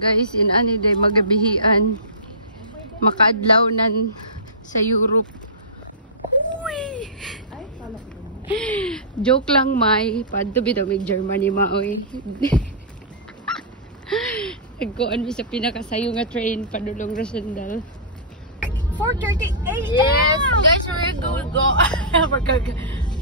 Guys, inani day magabihian. Makaadlawnan sa Europe. Uy! Joke lang, May. Padto bitaw mig Germany maoy. Nagkuan mi sa pinakasayo nga train padulong Rosendal. 4:38. Yes, guys, we're going to go.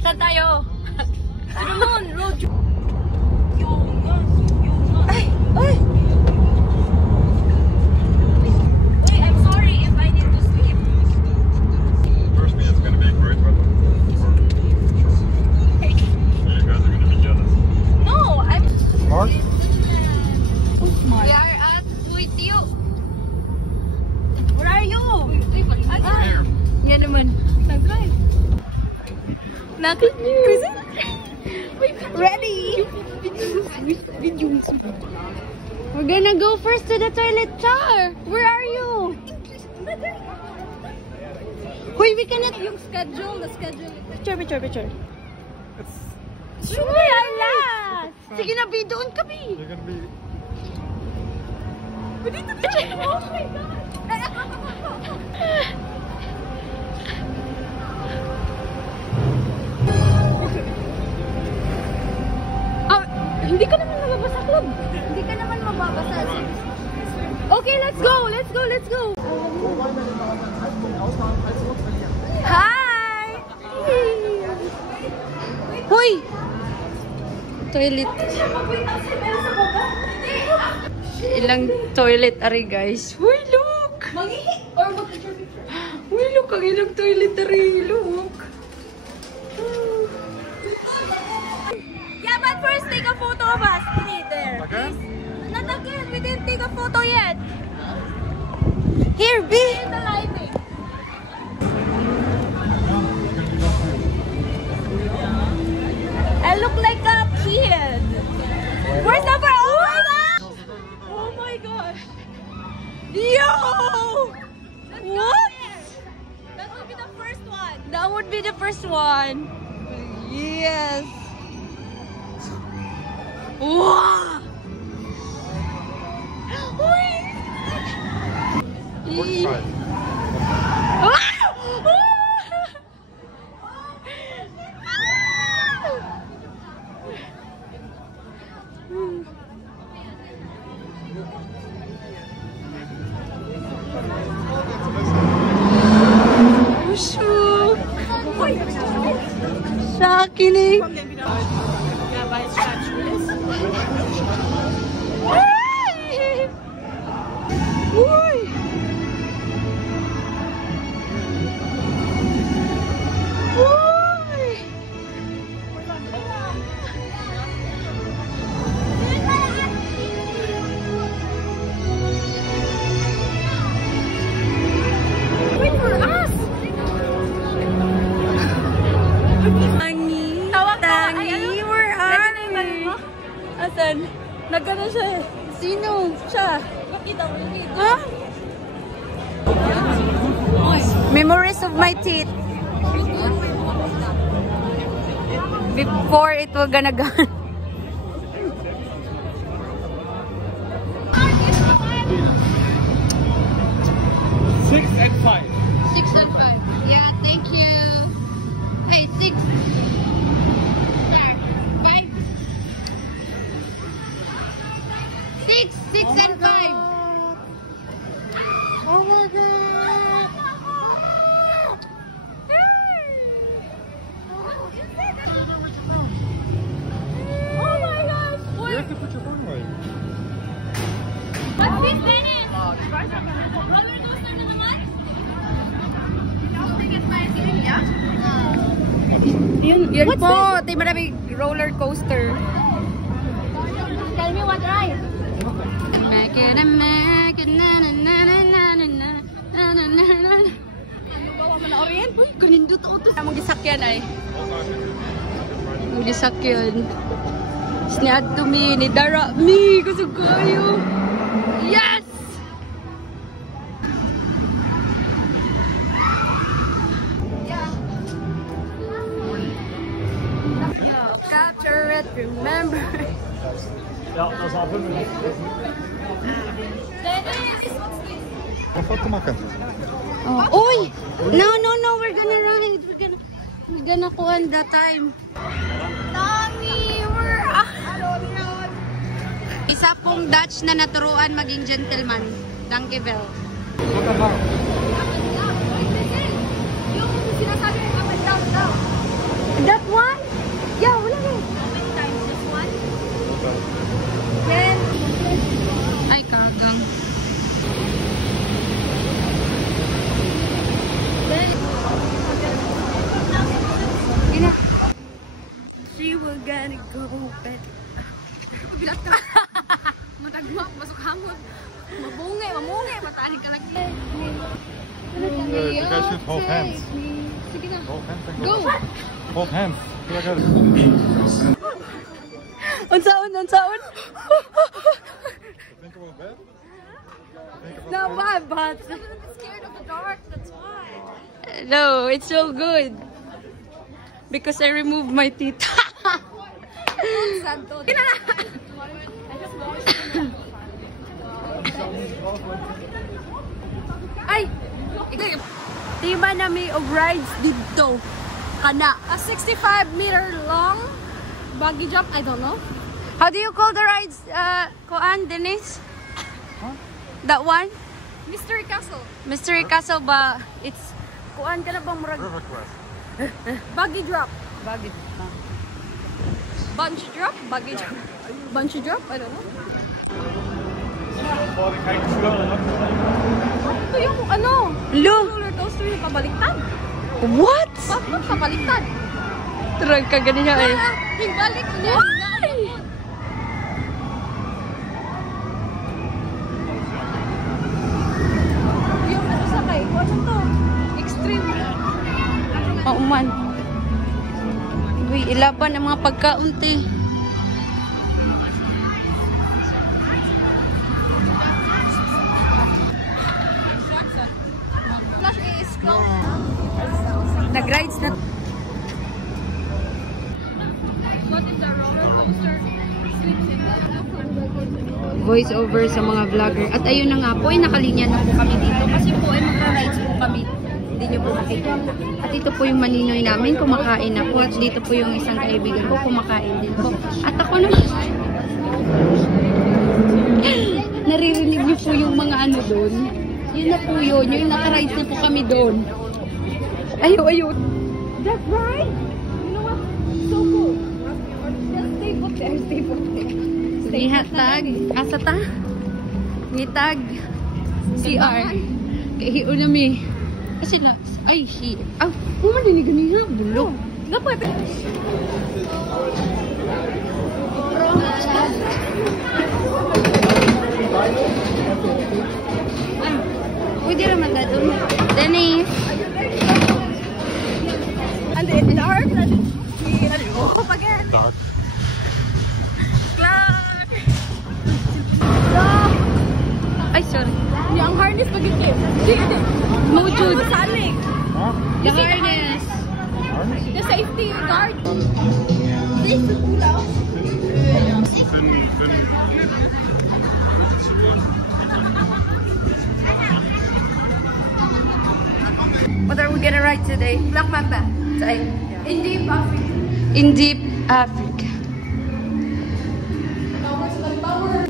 Saan tayo? Ano nun? Road. Ay! Ay! Wait, I'm sorry if I need to sleep. First me, it's gonna be great weather. Hey. You guys are gonna be jealous. No, I'm... Mark? We are at Puitio. Where are you? Here. Yan naman. Nag-drive. Nakit news. Ready? We're gonna go first to the toilet jar. Where are you? Hoy, we cannot... Yung schedule, the schedule. Picture. Sure, alas! Sige na, B, doon kami. You're gonna be... Oh my God! Hindi ka naman mababasa, Club. Hindi ka naman mababasa. Okay, let's go. Hi! Hoy! Toilet. Ilang toilet ari, guys. Hoy, look! Maghihi! Or mag-picture. Hoy, look! Ang ilang toilet ari. Look! Yeah, but first take a photo of us. Please, there. Again? Not again. We didn't take a photo yet. Here, B! In the lighting. I look like a kid. Where's the first? Oh my God! Oh my God! Yo! What? That would be the first one. That would be the first one. Yes. Wow! What side? Shoot! Sa akin eh. Uy! Uy! Wait for us. Tangi! Tawag ka. Ay, Tangi! ano? Where are Lagyan na yung ganun mo. we? Asan? Nagkano siya eh. Sino? Siya? Kita mo yung video. Huh? Memories of my teeth. Before it will gonna go. 6 and 5. 6 and 5. Yeah, thank you. Hey, 6. There. 5. 6 and 5. Oh my God! Oh my gosh. You have to put your phone away. What's this finish? Roller coaster na naman? Yun po, di maraming roller coaster. Tell me what ride? Uy, kanindot ako to. Among gisakyan ay. Among gisakyan. Sniad to me, ni Dara me. Kusog kayo. Yes! Capture it, remember. Ja, dat is al 5 minuten. Wat te maken. Oh, uy! No, no, no, we're gonna ride. We're gonna kuhan that time. Tommy, Isa pong Dutch na naturuan maging gentleman. Dankjewel. yung sinasabi mo up and down daw. That one? Yeah, wala na. How many times? Just one? Then, Ay, kagang. she will gonna go back. Bilat ka. Matagma, masuk hamon. Mamungi, matali ka lagi. You guys should hold hands. Sige na. Hold hands. Go! Hold hands. Unsaon. Think about that? No, but. Scared of the dark, that's why. No, it's so good. Because I removed my teeth. Santo. Ay! Tima na may of rides dito. Kana. A 65-meter long bungee jump, I don't know. How do you call the rides, Koan, Denise? Huh? That one? Mystery Castle. Mystery Castle ba? It's, Koan ka na bang murag? River Quest. Bungee drop. Bagay. Bungee drop? Bungee drop. Bungee drop? I don't know. Ito yung ano? Lo! Roller coaster yung pabaliktad. What? Bakit pabaliktad? Turag ka ganun niya eh. Higbalik niya. Yung ano sakay? Ano to? Extreme. Oo man. Uy, ilaban ang mga pagkaunti. Flash is close. Nag-rides na. What if the roller coaster slips in the Voice over sa mga vlogger. At ayun na nga po, ay nakalinya na po kami dito. Kasi po ay magra-rides po kami. Hindi nyo po makikita. At ito po yung maninoy namin, kumakain na po. At dito po yung isang kaibigan ko, kumakain din po. At ako naman. Naririnig niyo po yung mga ano doon. Yun na po yun. Yung naka-rides na po kami doon. Ayo. That's right. You know what? So cool. Just stay put there. Stay put there. Ihatag. Asa ta? Ngitag. CR. Kahiyo na mi. Kasi na. Ay, shit. Aw, kumaninig niya. Bulok. Gapo. Ay, pwede naman na doon. Denise. And it's dark. Hope again. Dark. Clark. Ay, sorry. Yung harness pag-ikip. Mojud. Salig. Huh? The harness. The safety guard. This is ulaw. What are we gonna ride today? Black Mamba. In Deep Africa. In Deep Africa.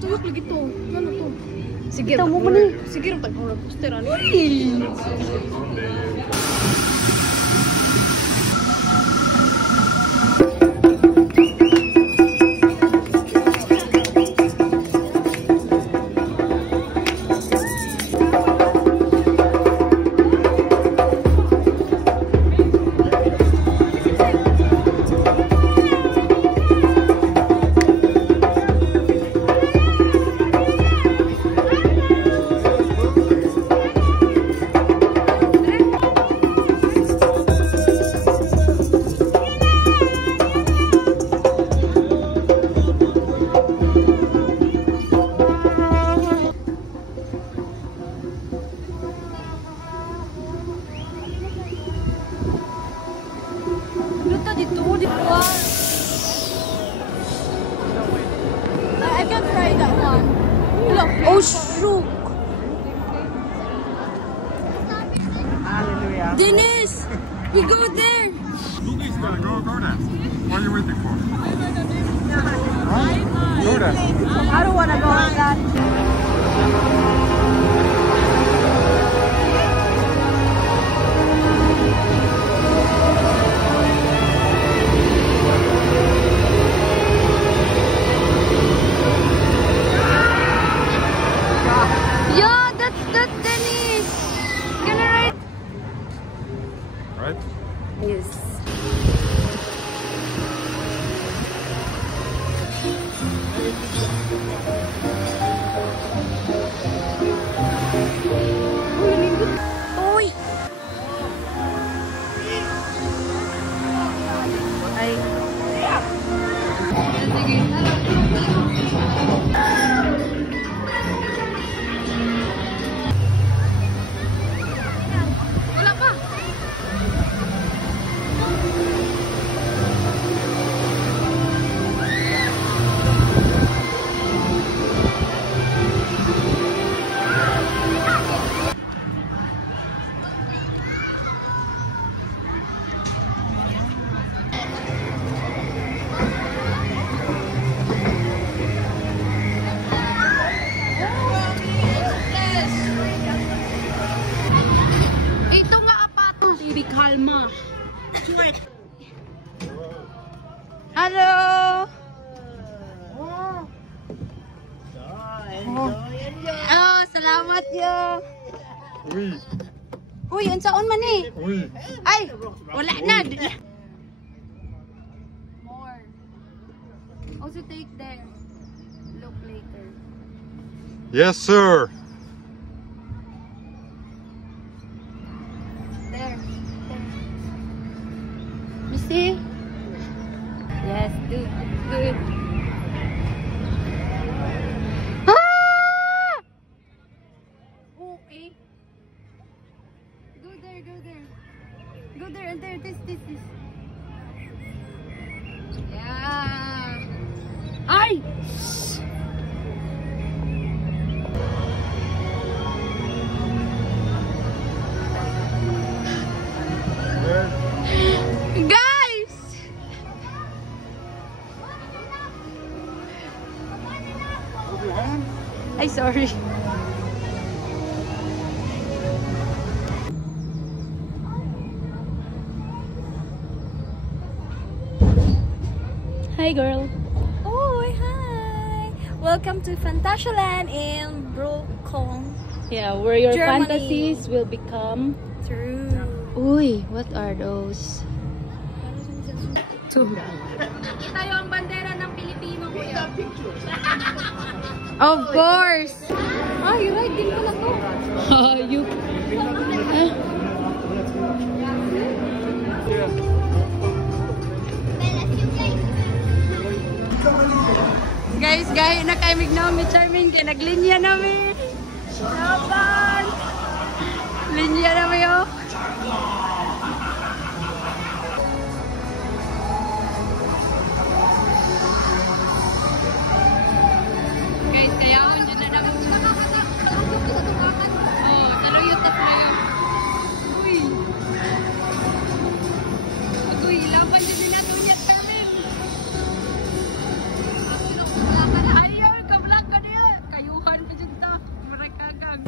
Tuyok lagi to. Ano to? Sige, tamo mo na. Sige rin roller coaster. Ano? I can try that one. Look. Oh, shoot. there. Go DoorDash. What are you waiting for? Huh? DoorDash. I don't want to go like that. Yeah, that's Dennis. Can I write? Right? Yes. Uy! Ay. Wala pa. Ito nga apato. Baby, kalma. Hello. Oh, salamat yo. Uy. Uy, unsaon man eh? Uy. Ay, wala na. More. Also take there. Look later. Yes, sir. There. Missy? Yes, do it. Ah! Okay. Go there, go there. Go there and there. This. Yeah. Ay! Guys! Ay, sorry. Hi, girl. Oh, hi. Welcome to Phantasialand in Brokong. Yeah, where your Germany. fantasies will become True. Uy, what are those? Two. Kita yung bandera ng Pilipino, kuya. Of course! Ay, right. Din ko na to. You... Eh? Guys, gahi na kay Mignaw, Charming, kaya naglinya namin. Laban! Linya namin yun. Guys, kaya ako dyan na namin. Oh, saluyot na tayo. Uy! Uy, laban dyan din natin yan, Charming. Ayaw, kablag ka na yan. Kayuhan pa dyan ta. Marakagang.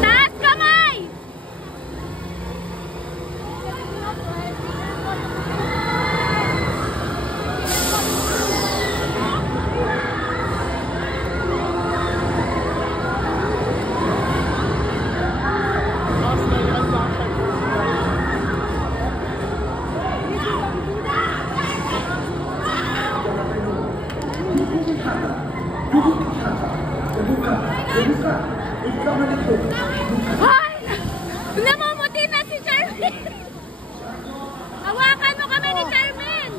Taas kamay! Hoy! Namumuti na si Charmin! Hawakan mo kami ni Charmin!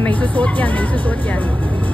Yan, may susuot yan, may susuot yan.